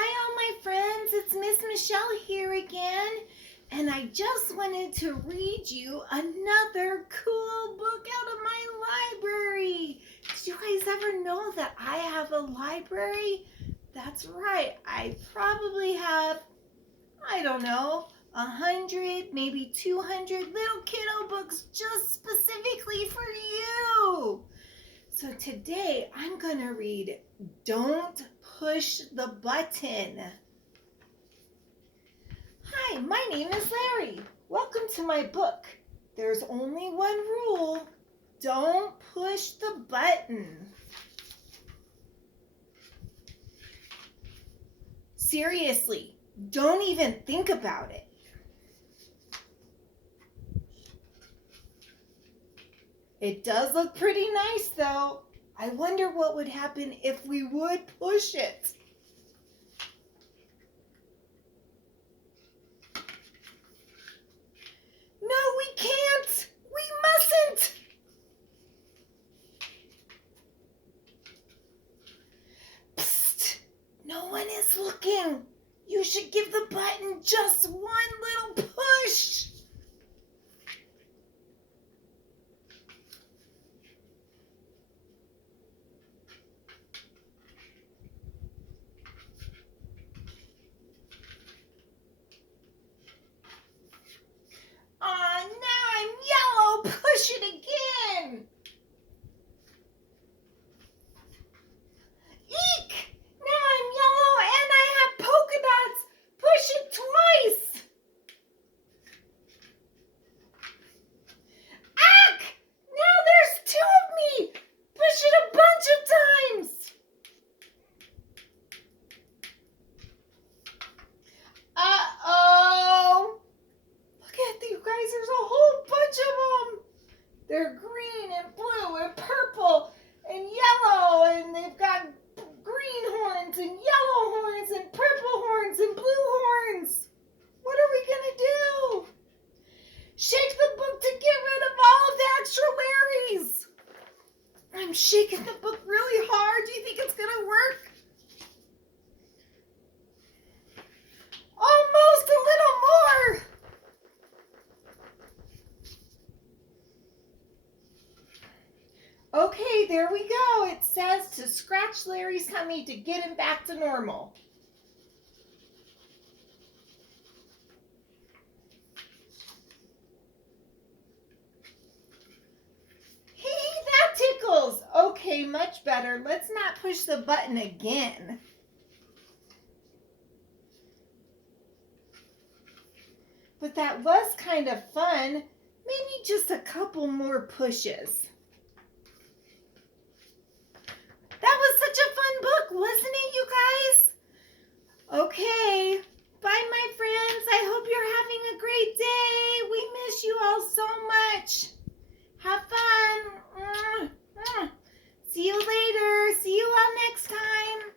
Hi, all my friends. It's Miss Michelle here again. And I just wanted to read you another cool book out of my library. Did you guys ever know that I have a library? That's right. I probably have, I don't know, 100, maybe 200 little kiddo books just specifically for you. So today I'm going to read Don't Push the Button. Hi, my name is Larry. Welcome to my book. There's only one rule. Don't push the button. Seriously, don't even think about it. It does look pretty nice though. I wonder what would happen if we would push it. No, we can't. We mustn't. Psst. No one is looking. You should give the button just one little push. Aw, now I'm yellow. Push it again. Eek! Now I'm yellow and I have polka dots. Push it twice. Ack! Now there's two of me. Push it a bunch of times. Uh-oh. Look at you guys. There's a whole bunch of them. They're green and blue and purple and yellow, and they've got green horns and yellow horns and purple horns and blue horns. What are we going to do? Shake the book to get rid of all of the extra Larrys. I'm shaking the book really hard. Do you think it's going to work? Almost a little more. Okay, there we go. It says to scratch Larry's tummy to get him back to normal. Hey, that tickles. Okay, much better. Let's not push the button again. But that was kind of fun. Maybe just a couple more pushes. That was such a fun book, wasn't it, you guys? Okay. Bye, my friends. I hope you're having a great day. We miss you all so much. Have fun. See you later. See you all next time.